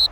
Yo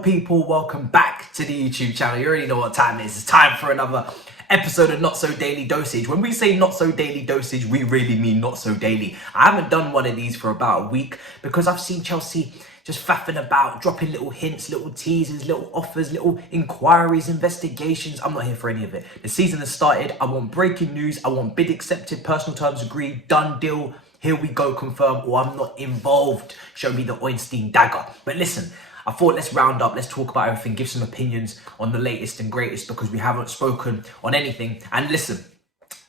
people, welcome back to the YouTube channel. You already know what time it is. It's time for another episode of Not So Daily Dosage. When we say Not So Daily Dosage, we really mean not so daily. I haven't done one of these for about a week because I've seen Chelsea just faffing about, dropping little hints, little teasers, little offers, little inquiries, investigations. I'm not here for any of it. The season has started. I want breaking news. I want bid accepted, personal terms agreed, done deal. Here we go, confirm, or I'm not involved. Show me the Ornstein dagger. But listen, I thought let's round up, let's talk about everything, give some opinions on the latest and greatest because we haven't spoken on anything. And listen,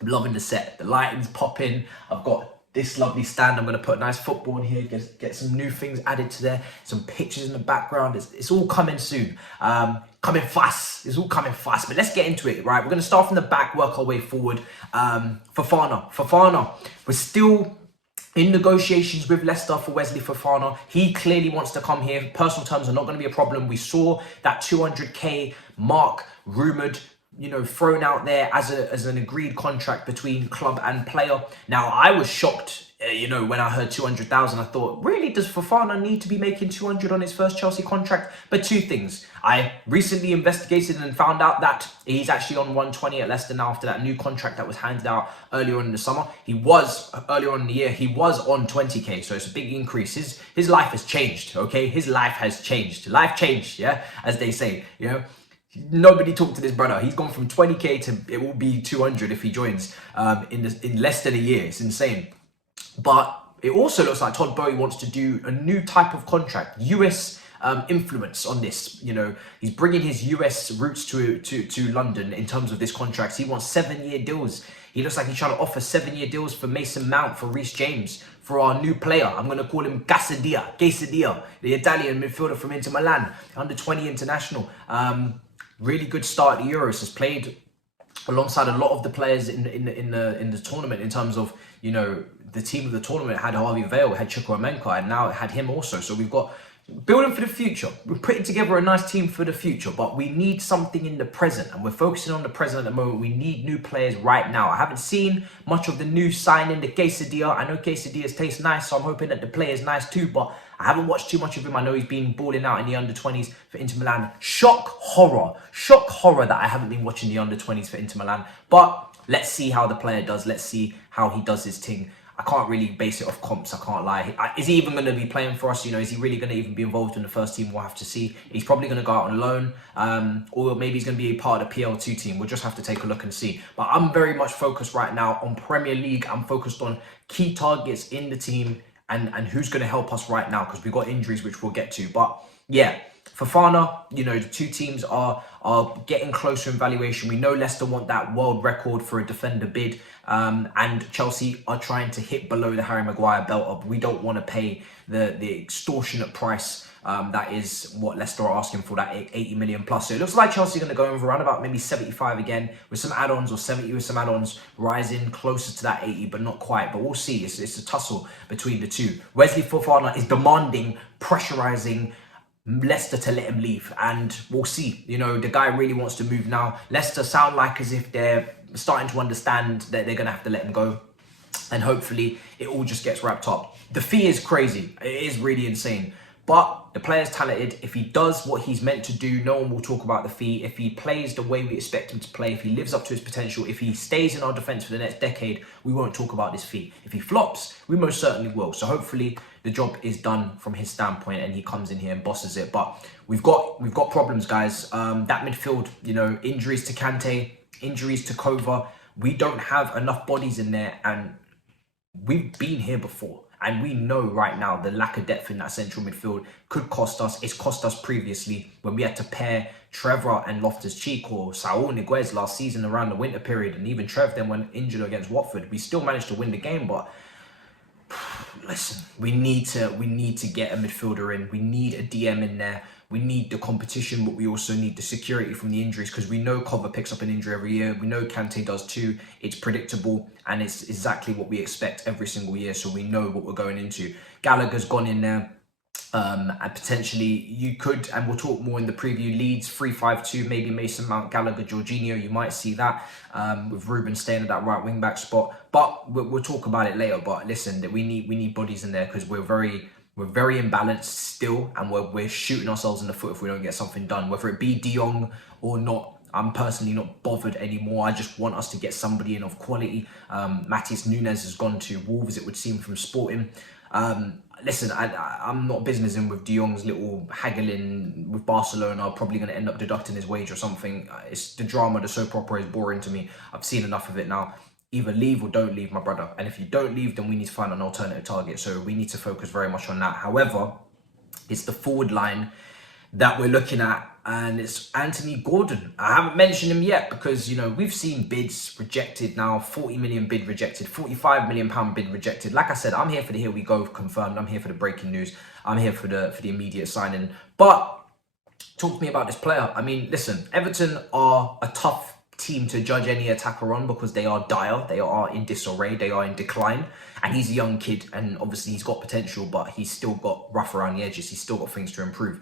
I'm loving the set. The lighting's popping. I've got this lovely stand. I'm going to put a nice football in here, get some new things added to there, some pictures in the background. It's all coming soon. Coming fast. It's all coming fast. But let's get into it, right? We're going to start from the back, work our way forward. Fofana. We're still in negotiations with Leicester for Wesley Fofana. He clearly wants to come here. Personal terms are not going to be a problem. We saw that 200k mark rumoured, thrown out there as an agreed contract between club and player. Now, I was shocked, when I heard 200,000. I thought, really, does Fofana need to be making 200 on his first Chelsea contract? But two things. I recently investigated and found out that he's actually on 120 at Leicester now after that new contract that was handed out earlier on in the summer. Earlier on in the year, he was on 20k, so it's a big increase. His life has changed, okay? His life has changed. Life changed, yeah, as they say, Nobody talked to this brother. He's gone from 20k to it will be 200 if he joins in less than a year. It's insane. But it also looks like Todd Boehly wants to do a new type of contract, US influence on this. He's bringing his US roots to London in terms of this contract. He wants 7-year deals. He looks like he's trying to offer 7-year deals for Mason Mount, for Reece James, for our new player. I'm going to call him Casadei, the Italian midfielder from Inter Milan, under 20 international. Really good start at the Euros. Has played alongside a lot of the players in the tournament in terms of, the team of the tournament had Harvey Vale, had Chukwuemeka, and now it had him also. So we've got building for the future. We're putting together a nice team for the future, but we need something in the present, and we're focusing on the present at the moment. We need new players right now. I haven't seen much of the new signing, the Quesadilla. I know Quesadillas taste nice, so I'm hoping that the play is nice too, but I haven't watched too much of him. I know he's been balling out in the under-20s for Inter Milan. Shock horror that I haven't been watching the under-20s for Inter Milan, but let's see how the player does. Let's see how he does his thing. I can't really base it off comps, I can't lie. Is he even going to be playing for us? Is he really going to even be involved in the first team? We'll have to see. He's probably going to go out on loan, or maybe he's going to be a part of the PL2 team. We'll just have to take a look and see. But I'm very much focused right now on Premier League. I'm focused on key targets in the team and who's going to help us right now, because we've got injuries which we'll get to. But yeah, Fofana, the two teams are getting closer in valuation. We know Leicester want that world record for a defender bid, and Chelsea are trying to hit below the Harry Maguire belt up. We don't want to pay the extortionate price that is what Leicester are asking for, that 80 million plus. So it looks like Chelsea are going to go over around about maybe 75 again with some add-ons, or 70 with some add-ons, rising closer to that 80, but not quite. But we'll see. It's a tussle between the two. Wesley Fofana is demanding, pressurizing Leicester to let him leave, and we'll see. The guy really wants to move now. Leicester sound like as if they're starting to understand that they're going to have to let him go, and hopefully it all just gets wrapped up. The fee is crazy. It is really insane. But the player's talented. If he does what he's meant to do, no one will talk about the fee. If he plays the way we expect him to play, if he lives up to his potential, if he stays in our defence for the next decade, we won't talk about this fee. If he flops, we most certainly will. So hopefully the job is done from his standpoint and he comes in here and bosses it. But we've got problems, guys. That midfield, injuries to Kante, injuries to Kova. We don't have enough bodies in there, and we've been here before. And we know right now the lack of depth in that central midfield could cost us. It's cost us previously when we had to pair Trevor and Loftus-Cheek, or Saul Niguez last season around the winter period. And even Trev then went injured against Watford. We still managed to win the game, but listen, we need to get a midfielder in. We need a DM in there. We need the competition, but we also need the security from the injuries, because we know Kova picks up an injury every year. We know Kante does too. It's predictable, and it's exactly what we expect every single year, so we know what we're going into. Gallagher's gone in there. And potentially you could, and we'll talk more in the preview, Leeds 3-5-2, maybe Mason Mount, Gallagher, Jorginho, you might see that, with Ruben staying at that right wing back spot. But we'll talk about it later. But listen, we need bodies in there, because we're very imbalanced still, and we're shooting ourselves in the foot if we don't get something done, whether it be De Jong or not. I'm personally not bothered anymore. I just want us to get somebody in of quality. Matheus Nunes has gone to Wolves, it would seem, from Sporting. Listen, I'm not businessing with De Jong's little haggling with Barcelona, probably going to end up deducting his wage or something. It's the drama, the soap opera is boring to me. I've seen enough of it now. Either leave or don't leave, my brother. And if you don't leave, then we need to find an alternative target. So we need to focus very much on that. However, it's the forward line that we're looking at, and it's Anthony Gordon. I haven't mentioned him yet because, you know, we've seen bids rejected now. 40 million bid rejected, 45 million pound bid rejected. Like I said, I'm here for the here we go confirmed. I'm here for the breaking news. I'm here for the immediate signing. But talk to me about this player. I mean, listen, Everton are a tough team to judge any attacker on, because they are dire, they are in disarray, they are in decline, and he's a young kid, and obviously he's got potential, but he's still got rough around the edges. He's still got things to improve.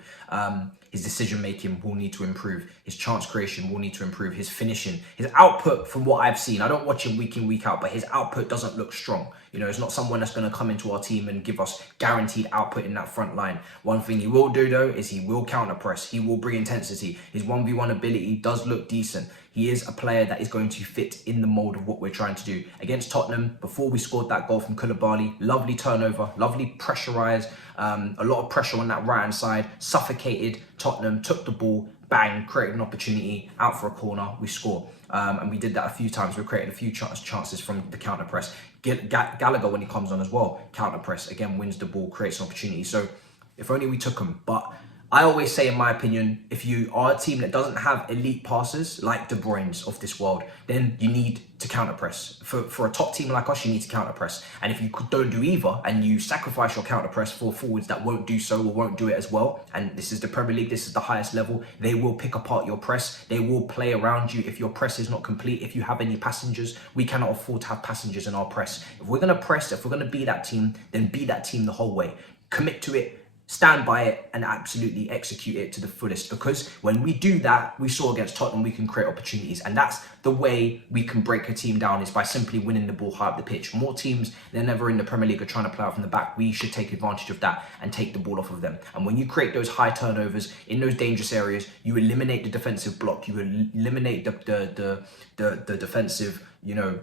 His decision making will need to improve. His chance creation will need to improve. His finishing, his output, from what I've seen, I don't watch him week in, week out, but his output doesn't look strong. You know, it's not someone that's going to come into our team and give us guaranteed output in that front line. One thing he will do, though, is he will counter press. He will bring intensity. His 1v1 ability does look decent. He is a player that is going to fit in the mold of what we're trying to do. Against Tottenham, before we scored that goal from Koulibaly, lovely turnover, lovely pressurised, a lot of pressure on that right-hand side, suffocated Tottenham, took the ball, bang, created an opportunity, out for a corner, we score. And we did that a few times. We created a few chances from the counter press. Gallagher, when he comes on as well, counter press, again, wins the ball, creates an opportunity. So if only we took him. But I always say, in my opinion, if you are a team that doesn't have elite passers like De Bruyne's of this world, then you need to counter press. For a top team like us, you need to counter press. And if you don't do either, and you sacrifice your counter press for forwards that won't do so or won't do it as well, and this is the Premier League, this is the highest level, they will pick apart your press. They will play around you if your press is not complete. If you have any passengers, we cannot afford to have passengers in our press. If we're going to press, if we're going to be that team, then be that team the whole way. Commit to it. Stand by it and absolutely execute it to the fullest, because when we do that, we saw against Tottenham, we can create opportunities, and that's the way we can break a team down, is by simply winning the ball high up the pitch. More teams than ever in the Premier League are trying to play out from the back. We should take advantage of that and take the ball off of them. And when you create those high turnovers in those dangerous areas, you eliminate the defensive block, you eliminate the defensive, you know,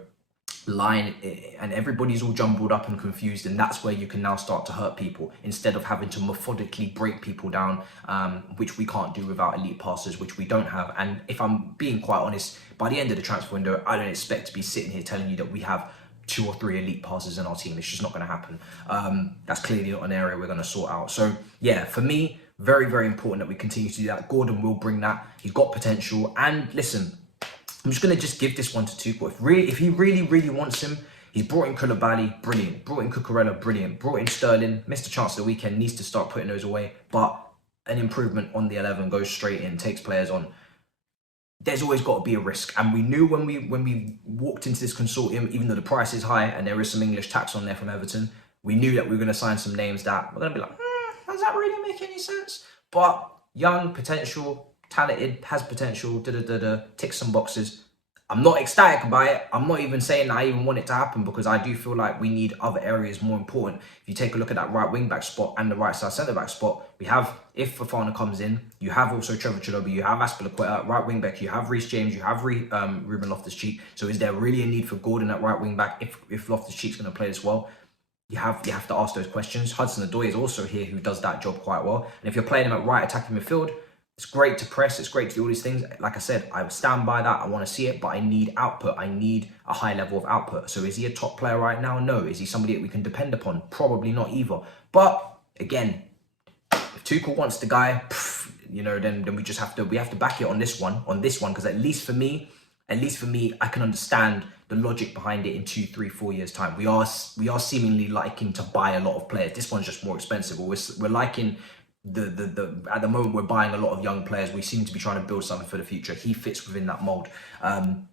line, and everybody's all jumbled up and confused, and that's where you can now start to hurt people, instead of having to methodically break people down, which we can't do without elite passers, which we don't have. And if I'm being quite honest, by the end of the transfer window, I don't expect to be sitting here telling you that we have 2 or 3 elite passers in our team. It's just not going to happen. That's clearly not an area we're going to sort out. So yeah, for me, very, very important that we continue to do that. Gordon will bring that. He's got potential. And listen, I'm just going to give this one to Tuchel. If he really wants him, he's brought in Koulibaly, brilliant. Brought in Cucurella, brilliant. Brought in Sterling, missed a chance of the weekend, needs to start putting those away. But an improvement on the 11, goes straight in, takes players on. There's always got to be a risk. And we knew when we walked into this consortium, even though the price is high and there is some English tax on there from Everton, we knew that we were going to sign some names that we're going to be like, does that really make any sense? But young, potential, talented, has potential, ticks some boxes. I'm not ecstatic about it. I'm not even saying I even want it to happen, because I do feel like we need other areas more important. If you take a look at that right wing back spot and the right side centre back spot, we have, if Fofana comes in, you have also Trevor Chalobah, you have Aspilicueta, right wing back, you have Reece James, you have Ruben Loftus-Cheek. So is there really a need for Gordon at right wing back if Loftus-Cheek's going to play this well? You have to ask those questions. Hudson-Odoi is also here, who does that job quite well. And if you're playing him at right attacking midfield, it's great to press, it's great to do all these things. Like I said, I stand by that. I want to see it, but I need output. I need a high level of output. So is he a top player right now? No. Is he somebody that we can depend upon? Probably not either. But again, if Tuchel wants the guy, you know, then we just have to back it on this one, because at least for me, I can understand the logic behind it in 2, 3, 4 years time. We are seemingly liking to buy a lot of players. This one's just more expensive. But we're liking at the moment we're buying a lot of young players. We seem to be trying to build something for the future. He fits within that mold.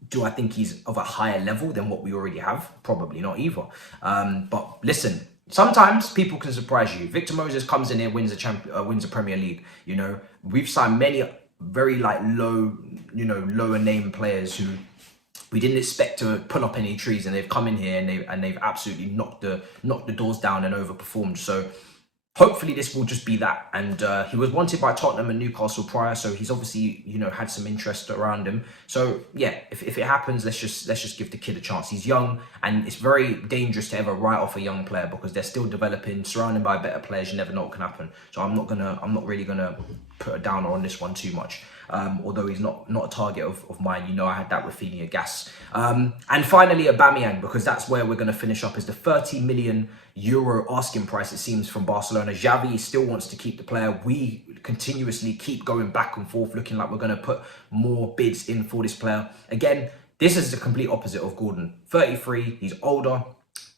Do I think he's of a higher level than what we already have? Probably not either. But listen, sometimes people can surprise you. Victor Moses comes in here, wins a Premier League. You know, we've signed many very like low, you know, lower name players who we didn't expect to pull up any trees, and they've come in here and they've absolutely knocked the doors down and overperformed. So hopefully this will just be that. And he was wanted by Tottenham and Newcastle prior, so he's obviously, you know, had some interest around him. So yeah, if it happens, let's just give the kid a chance. He's young, and it's very dangerous to ever write off a young player because they're still developing, surrounded by better players. You never know what can happen. So I'm not really gonna put a downer on this one too much. Although he's not a target of mine. You know, I had that Rafinha gas. And finally, Aubameyang, because that's where we're going to finish up, is the 30 million euro asking price, it seems, from Barcelona. Xavi still wants to keep the player. We continuously keep going back and forth, looking like we're going to put more bids in for this player. Again, this is the complete opposite of Gordon. 33, he's older.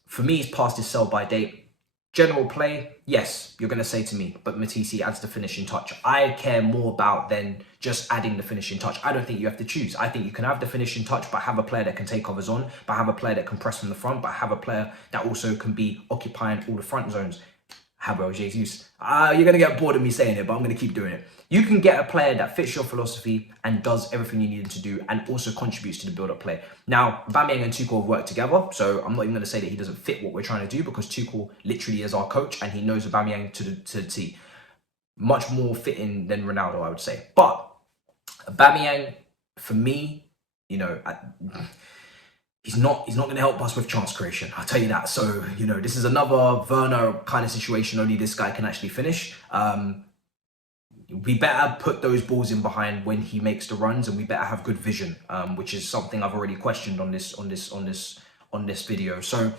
For me, he's past his sell-by date. General play, yes, you're going to say to me, but Matisse adds the finishing touch. I care more about than just adding the finishing touch. I don't think you have to choose. I think you can have the finishing touch, but have a player that can take others on, but have a player that can press from the front, but have a player that also can be occupying all the front zones. How about Jesus? You're going to get bored of me saying it, but I'm going to keep doing it. You can get a player that fits your philosophy and does everything you need him to do and also contributes to the build-up play. Now, Aubameyang and Tuchel have worked together, so I'm not even going to say that he doesn't fit what we're trying to do, because Tuchel literally is our coach and he knows Aubameyang to the T. Much more fitting than Ronaldo, I would say. But Aubameyang, for me, you know, he's not going to help us with chance creation. I'll tell you that. So, you know, this is another Werner kind of situation. Only this guy can actually finish. We better put those balls in behind when he makes the runs, and we better have good vision, which is something I've already questioned on this video. So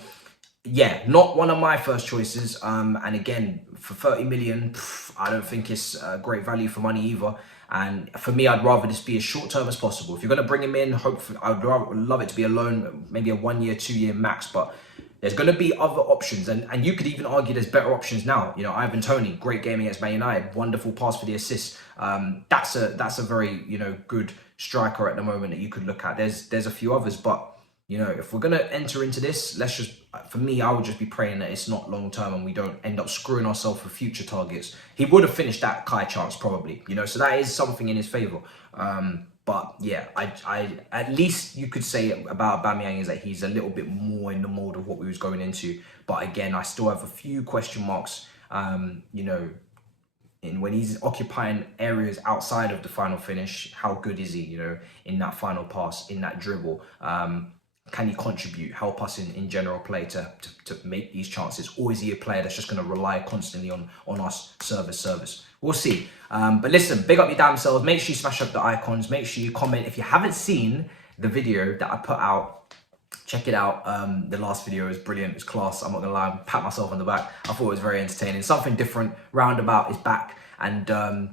yeah, not one of my first choices. And again, for 30 million, I don't think it's great value for money either. And for me, I'd rather this be as short term as possible. If you're going to bring him in, hopefully, I'd love it to be a loan, maybe a 1 year, 2 year max. But there's going to be other options, and you could even argue there's better options now. You know, Ivan Toney, great game against Man United, wonderful pass for the assist. That's a very, you know, good striker at the moment that you could look at. There's a few others, but you know, if we're going to enter into this, let's just, for me, I would just be praying that it's not long term and we don't end up screwing ourselves for future targets. He would have finished that Kai chance probably, you know, so that is something in his favour. But yeah, I at least you could say about Aubameyang is that he's a little bit more in the mold of what we was going into. But again, I still have a few question marks, you know, when he's occupying areas outside of the final finish. How good is he, you know, in that final pass, in that dribble? Can he contribute, help us in general play to make these chances? Or is he a player that's just going to rely constantly on us, service? We'll see. But listen, big up your damn selves. Make sure you smash up the icons. Make sure you comment. If you haven't seen the video that I put out, check it out. The last video is brilliant. It's class. I'm not going to lie. Pat myself on the back. I thought it was very entertaining. Something different. Roundabout is back. And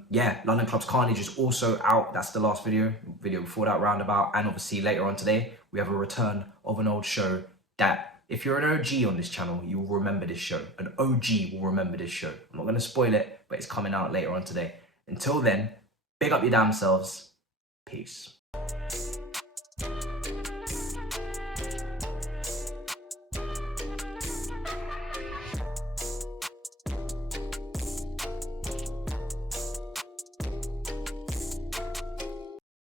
yeah, London Club's Carnage is also out. That's the last video before that, Roundabout. And obviously later on today, we have a return of an old show that, if you're an OG on this channel, you will remember this show. An OG will remember this show. I'm not going to spoil it, but it's coming out later on today. Until then, big up your damn selves. Peace.